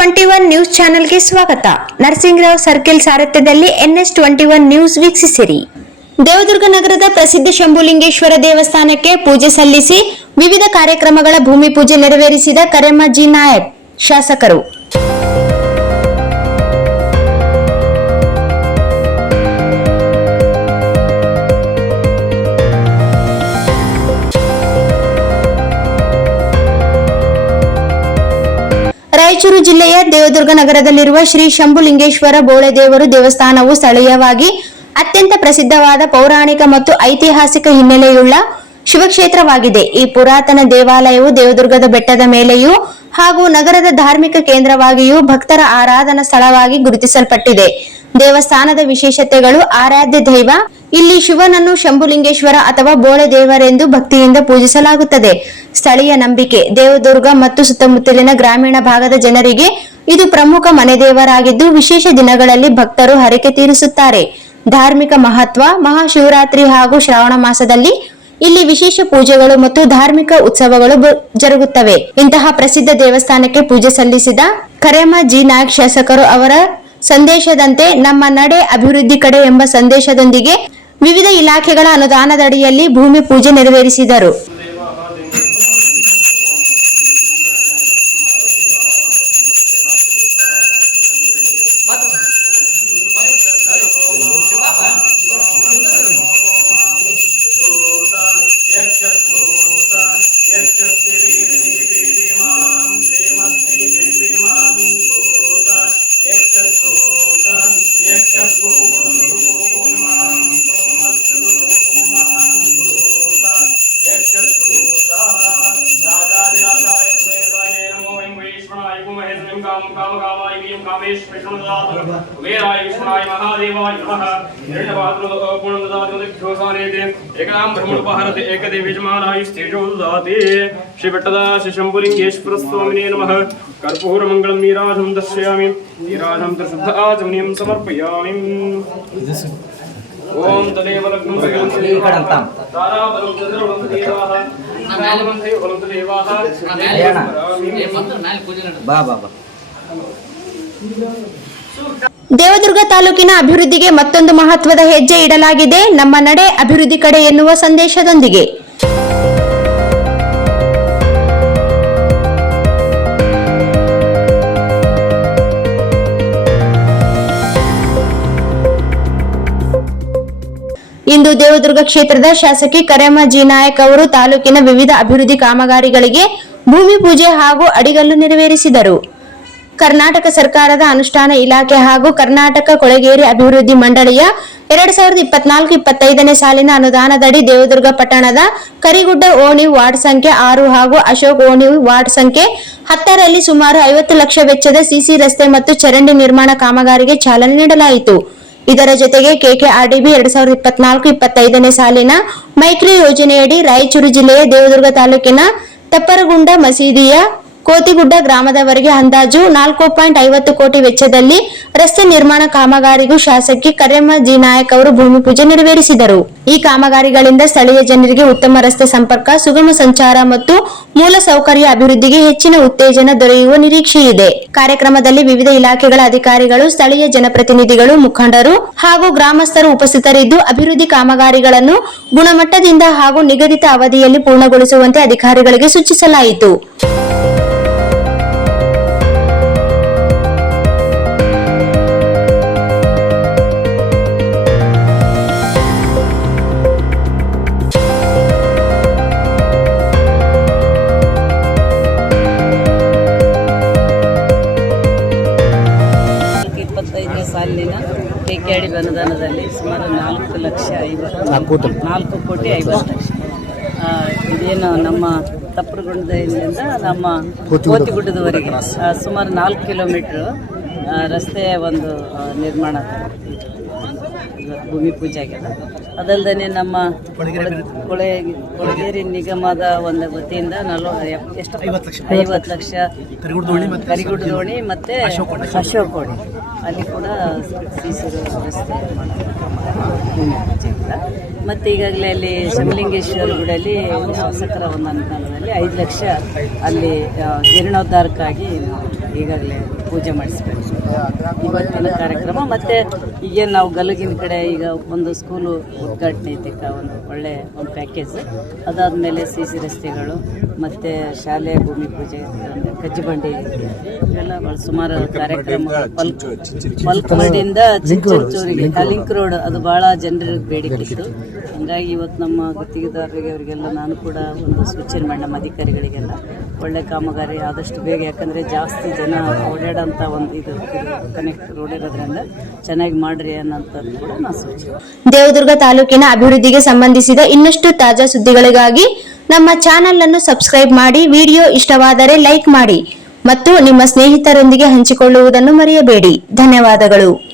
NS21 news ಚಾನೆಲ್ಗೆ ಸ್ವಾಗತ. Narasingarao circle ಸಾರಥ್ಯದಲ್ಲಿ NS21 ನ್ಯೂಸ್ ವೀಕ್ಷಿಸಿರಿ. ದೇವದುರ್ಗ ನಗರದ ಪ್ರಸಿದ್ಧ ಶಂಭುಲಿಂಗೇಶ್ವರ ದೇವಸ್ಥಾನಕ್ಕೆ ಪೂಜೆ ಸಲ್ಲಿಸಿ ವಿವಿಧ ಕಾರ್ಯಕ್ರಮಗಳ ಭೂಮಿ ಪೂಜೆ ನೆರವೇರಿಸಿದ ಕರೆಮ್ಮ ಜಿ ನಾಯಕ್ ಶಾಸಕರು. ರಾಯಚೂರು ಜಿಲ್ಲೆಯ ದೇವದುರ್ಗ ನಗರದಲ್ಲಿರುವ ಶ್ರೀ ಶಂಭುಲಿಂಗೇಶ್ವರ ಬೋಳೆದೇವರು ದೇವಸ್ಥಾನವು ಸ್ಥಳೀಯವಾಗಿ ಅತ್ಯಂತ ಪ್ರಸಿದ್ಧವಾದ ಪೌರಾಣಿಕ ಮತ್ತು ಐತಿಹಾಸಿಕ ಹಿನ್ನೆಲೆಯುಳ್ಳ ಶಿವಕ್ಷೇತ್ರವಾಗಿದೆ. ಈ ಪುರಾತನ ದೇವಾಲಯವು ದೇವದುರ್ಗದ ಬೆಟ್ಟದ ಮೇಲೆಯೂ ಹಾಗೂ ನಗರದ ಧಾರ್ಮಿಕ ಕೇಂದ್ರವಾಗಿಯೂ ಭಕ್ತರ ಆರಾಧನಾ ಸ್ಥಳವಾಗಿ ಗುರುತಿಸಲ್ಪಟ್ಟಿದೆ. ದೇವಸ್ಥಾನದ ವಿಶೇಷತೆಗಳು: ಆರಾಧ್ಯ ದೈವ ಇಲ್ಲಿ ಶಿವನನ್ನು ಶಂಭುಲಿಂಗೇಶ್ವರ ಅಥವಾ ಬೋಳೆ ದೇವರೆಂದು ಭಕ್ತಿಯಿಂದ ಪೂಜಿಸಲಾಗುತ್ತದೆ. ಸ್ಥಳೀಯ ನಂಬಿಕೆ: ದೇವದುರ್ಗ ಮತ್ತು ಸುತ್ತಮುತ್ತಲಿನ ಗ್ರಾಮೀಣ ಭಾಗದ ಜನರಿಗೆ ಇದು ಪ್ರಮುಖ ಮನೆದೇವರಾಗಿದ್ದು ವಿಶೇಷ ದಿನಗಳಲ್ಲಿ ಭಕ್ತರು ಹರಕೆ ತೀರಿಸುತ್ತಾರೆ. ಧಾರ್ಮಿಕ ಮಹತ್ವ: ಮಹಾಶಿವರಾತ್ರಿ ಹಾಗೂ ಶ್ರಾವಣ ಮಾಸದಲ್ಲಿ ಇಲ್ಲಿ ವಿಶೇಷ ಪೂಜೆಗಳು ಮತ್ತು ಧಾರ್ಮಿಕ ಉತ್ಸವಗಳು ಜರುಗುತ್ತವೆ. ಇಂತಹ ಪ್ರಸಿದ್ಧ ದೇವಸ್ಥಾನಕ್ಕೆ ಪೂಜೆ ಸಲ್ಲಿಸಿದ ಕರೆಮ್ಮ ಜಿ ನಾಯಕ್ ಶಾಸಕರು ಅವರ ಸಂದೇಶದಂತೆ ನಮ್ಮ ನಡೆ ಅಭಿವೃದ್ಧಿ ಕಡೆ ಎಂಬ ಸಂದೇಶದೊಂದಿಗೆ ವಿವಿಧ ಇಲಾಖೆಗಳ ಅನುದಾನದಡಿಯಲ್ಲಿ ಭೂಮಿ ಪೂಜೆ ನೆರವೇರಿಸಿದರು. ಶ್ರೀ ಬೆಟ್ಟದ ಶ್ರೀ ಶಂಭುಲಿಂಗೇಶ್ವರ ಸ್ವಾಮಿನೇ ನಮಃ. ಕರ್ಪೂರ ಮಂಗಳಂ ನೀರಾಜಂ ದರ್ಶಯಾಮಿ. ನೀರಾಜಂ ತ್ರಿಶುದ್ಧಾಚಮನೀಯಂ ಸಮರ್ಪಯಾಮಿ. ಓಂ ತದೇವ ಲಗ್ನಂ ತಾರಾಬಲಂ ಚಂದ್ರಬಲಂ ದೇವಾಃ ನಾಮಂ ಬಲಂ ದೇವಾಃ ದೇವದುರ್ಗ ತಾಲೂಕಿನ ಅಭಿವೃದ್ಧಿಗೆ ಮತ್ತೊಂದು ಮಹತ್ವದ ಹೆಜ್ಜೆ ಇಡಲಾಗಿದೆ. ನಮ್ಮ ನಡೆ ಅಭಿವೃದ್ಧಿ ಕಡೆ ಎನ್ನುವ ಸಂದೇಶದೊಂದಿಗೆ ಇಂದು ದೇವದುರ್ಗ ಕ್ಷೇತ್ರದ ಶಾಸಕಿ ಕರೆಮ್ಮ ಜಿ ನಾಯಕ್ ಅವರು ತಾಲೂಕಿನ ವಿವಿಧ ಅಭಿವೃದ್ಧಿ ಕಾಮಗಾರಿಗಳಿಗೆ ಭೂಮಿ ಪೂಜೆ ಹಾಗೂ ಅಡಿಗಲ್ಲು ನೆರವೇರಿಸಿದರು. ಕರ್ನಾಟಕ ಸರ್ಕಾರದ ಅನುಷ್ಠಾನ ಇಲಾಖೆ ಹಾಗೂ ಕರ್ನಾಟಕ ಕೊಳೆಗೇರಿ ಅಭಿವೃದ್ಧಿ ಮಂಡಳಿಯ 2024-25ನೇ ಸಾಲಿನ ಅನುದಾನದಡಿ ದೇವದುರ್ಗ ಪಟ್ಟಣದ ಕರಿಗುಡ್ಡ ಓಣಿ ವಾರ್ಡ್ ಸಂಖ್ಯೆ 6 ಹಾಗೂ ಅಶೋಕ್ ಓಣಿ ವಾರ್ಡ್ ಸಂಖ್ಯೆ 10ರಲ್ಲಿ ಸುಮಾರು 50 ಲಕ್ಷ ವೆಚ್ಚದ ಸಿಸಿ ರಸ್ತೆ ಮತ್ತು ಚರಂಡಿ ನಿರ್ಮಾಣ ಕಾಮಗಾರಿಗೆ ಚಾಲನೆ ನೀಡಲಾಯಿತು. ಇದರ ಜೊತೆಗೆ KKRDB 2024-25ನೇ ಸಾಲಿನ ಮೈಕ್ರಿ ಯೋಜನೆಯಡಿ ರಾಯಚೂರು ಜಿಲ್ಲೆಯ ದೇವದುರ್ಗ ತಾಲೂಕಿನ ತಪ್ಪರಗುಂಡ ಮಸೀದಿಯ ಕೋತಿಗುಡ್ಡ ಗ್ರಾಮದವರೆಗೆ ಅಂದಾಜು 4.50 ಕೋಟಿ ವೆಚ್ಚದಲ್ಲಿ ರಸ್ತೆ ನಿರ್ಮಾಣ ಕಾಮಗಾರಿಗೂ ಶಾಸಕಿ ಕರೆಮ್ಮ ಜಿ ನಾಯಕ್ ಅವರು ಭೂಮಿ ಪೂಜೆ ನೆರವೇರಿಸಿದರು. ಈ ಕಾಮಗಾರಿಗಳಿಂದ ಸ್ಥಳೀಯ ಜನರಿಗೆ ಉತ್ತಮ ರಸ್ತೆ ಸಂಪರ್ಕ, ಸುಗಮ ಸಂಚಾರ ಮತ್ತು ಮೂಲ ಸೌಕರ್ಯ ಅಭಿವೃದ್ಧಿಗೆ ಹೆಚ್ಚಿನ ಉತ್ತೇಜನ ದೊರೆಯುವ ನಿರೀಕ್ಷೆಯಿದೆ. ಕಾರ್ಯಕ್ರಮದಲ್ಲಿ ವಿವಿಧ ಇಲಾಖೆಗಳ ಅಧಿಕಾರಿಗಳು, ಸ್ಥಳೀಯ ಜನಪ್ರತಿನಿಧಿಗಳು, ಮುಖಂಡರು ಹಾಗೂ ಗ್ರಾಮಸ್ಥರು ಉಪಸ್ಥಿತರಿದ್ದು ಅಭಿವೃದ್ಧಿ ಕಾಮಗಾರಿಗಳನ್ನು ಗುಣಮಟ್ಟದಿಂದ ಹಾಗೂ ನಿಗದಿತ ಅವಧಿಯಲ್ಲಿ ಪೂರ್ಣಗೊಳಿಸುವಂತೆ ಅಧಿಕಾರಿಗಳಿಗೆ ಸೂಚಿಸಲಾಯಿತು. ಸಾಲಿನ KKRDB ಅನುದಾನದಲ್ಲಿ ಸುಮಾರು 4 ಕೋಟಿ 50 ಲಕ್ಷ. ಇದೇನು ನಮ್ಮ ತಪ್ಪರಗುಂಡದಿಂದ ನಮ್ಮ ಕೋತಿಗುಡ್ಡದವರೆಗೆ ಸುಮಾರು 4 ಕಿಲೋಮೀಟ್ರು ರಸ್ತೆ ಒಂದು ನಿರ್ಮಾಣ ಭೂಮಿ ಪೂಜೆ ಆಗಿದೆ. ಅದಲ್ಲದೆ ನಮ್ಮ ಕೊಳೆಗೇರಿ ನಿಗಮದ ಒಂದು ವತಿಯಿಂದ 50 ಲಕ್ಷ ಕರಿಗುಡ್ಡ ದೋಣಿ ಮತ್ತು ಅಶೋಕ್ ಓಣಿ ಅಲ್ಲಿ ಕೂಡ ಸಿಸಿ ರಸ್ತೆ ಭೂಮಿ ಪೂಜೆ ಇಲ್ಲ. ಮತ್ತು ಈಗಾಗಲೇ ಅಲ್ಲಿ ಶಂಭುಲಿಂಗೇಶ್ವರ ಗುಡಿಯಲ್ಲಿ ಶಾಸಕರ ಒಂದು ಅನುದಾನದಲ್ಲಿ 5 ಲಕ್ಷ ಅಲ್ಲಿ ಜೀರ್ಣೋದ್ಧಾರಕ್ಕಾಗಿ ಈಗಾಗಲೇ ಪೂಜೆ ಮಾಡಿಸ್ಬೇಕು ಇವತ್ತಿನ ಕಾರ್ಯಕ್ರಮ. ಮತ್ತು ಈಗ ನಾವು ಗಲುಗಿನ ಕಡೆ ಈಗ ಒಂದು ಸ್ಕೂಲು ಉದ್ಘಾಟನೆ ಐತೆ ಒಂದು ಒಳ್ಳೆ ಒಂದು ಪ್ಯಾಕೇಜ್. ಅದಾದಮೇಲೆ ಸಿ ರಸ್ತೆಗಳು ಮತ್ತು ಶಾಲೆ ಭೂಮಿ ಪೂಜೆ, ಕಜ್ಜಿಬಂಡಿ ಇವೆಲ್ಲ ಭಾಳ ಸುಮಾರು ಕಾರ್ಯಕ್ರಮ. ಪಲ್ಕಮಡಿಯಿಂದ ಚಿಂಚೂರಿಗೆ ಲಿಂಕ್ ರೋಡ್ ಅದು ಭಾಳ ಜನರಿಗೆ ಬೇಡಿಕೆ ಇತ್ತು. ಹಂಗಾಗಿ ಇವತ್ತು ನಮ್ಮ ಗುತ್ತಿಗೆದಾರರಿಗೆ ಅವರಿಗೆಲ್ಲ ನಾನು ಕೂಡ ಒಂದು ಸೂಚನೆ ಮಾಡಿ ನಮ್ಮ ಅಧಿಕಾರಿಗಳಿಗೆಲ್ಲ ಒಳ್ಳೆ ಕಾಮಗಾರಿ ಆದಷ್ಟು ಬೇಗ, ಯಾಕಂದರೆ ಜಾಸ್ತಿ ಜನ ಓಡಾಡೋಂಥ ಒಂದು ಇದು ಕನೆಕ್ಟ್ ರೋಡ್ ಇರೋದ್ರಿಂದ ಚೆನ್ನಾಗಿ ಮಾಡ್ರಿ ಅನ್ನೋಂಥದ್ದು ಕೂಡ ನಾನು ಸೂಚನೆ. ದೇವದುರ್ಗ ತಾಲೂಕಿನ ಅಭಿವೃದ್ಧಿಗೆ ಸಂಬಂಧಿಸಿದ ಇನ್ನಷ್ಟು ತಾಜಾ ಸುದ್ದಿಗಳಿಗಾಗಿ ನಮ್ಮ ಚಾನೆಲ್ ಅನ್ನು ಸಬ್ಸ್ಕ್ರೈಬ್ ಮಾಡಿ, ವಿಡಿಯೋ ಇಷ್ಟವಾದರೆ ಲೈಕ್ ಮಾಡಿ ಮತ್ತು ನಿಮ್ಮ ಸ್ನೇಹಿತರೊಂದಿಗೆ ಹಂಚಿಕೊಳ್ಳುವುದನ್ನು ಮರೆಯಬೇಡಿ. ಧನ್ಯವಾದಗಳು.